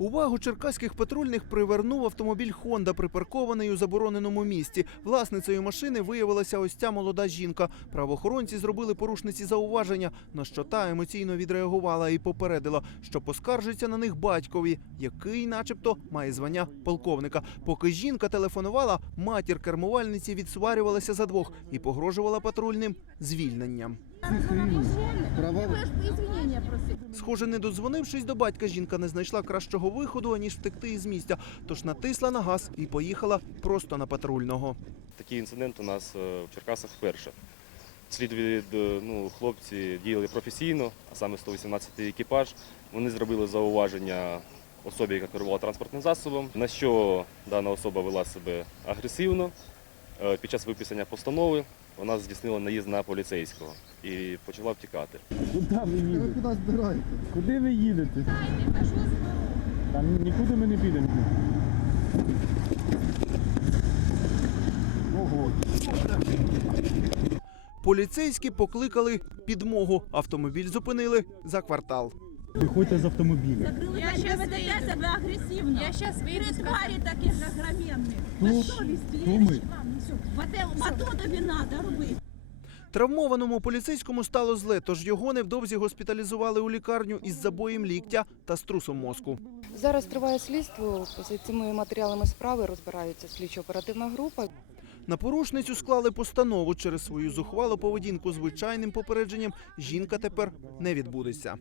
Увагу черкаських патрульних привернув автомобіль Honda, припаркований у забороненому місці. Власницею машини виявилася ось ця молода жінка. Правоохоронці зробили порушниці зауваження, на що та емоційно відреагувала і попередила, що поскаржиться на них батькові, який, начебто, має звання полковника. Поки жінка телефонувала, матір кермувальниці відсварювалася за двох і погрожувала патрульним звільненням. Просить. Схоже, не додзвонившись до батька, жінка не знайшла кращого виходу, аніж втекти із місця. Тож натисла на газ і поїхала просто на патрульного. Такий інцидент у нас е, в Черкасах вперше. Слід від е, ну, хлопці діяли професійно, а саме 118-й екіпаж. Вони зробили зауваження особі, яка керувала транспортним засобом, на що дана особа вела себе агресивно. Е, Під час виписання постанови вона здійснила наїзд на поліцейського і почала втікати. Куди ви їдете? куди збираєте? Куди ви їдете? Там нікуди ми не підемо. Ого. Поліцейські покликали підмогу. Автомобіль зупинили за квартал. Виходьте з автомобіля. Я сейчас ведете себе агрессивно. Я сейчас выйду. При твари таких хто ми? Матодові надо робити. Травмованому поліцейському стало зле, тож його невдовзі госпіталізували у лікарню із забоєм ліктя та струсом мозку. Зараз триває слідство. За цими матеріалами справи розбирається слідчо-оперативна група. На порушницю склали постанову через свою зухвалу поведінку звичайним попередженням. Жінка тепер не відбудеться.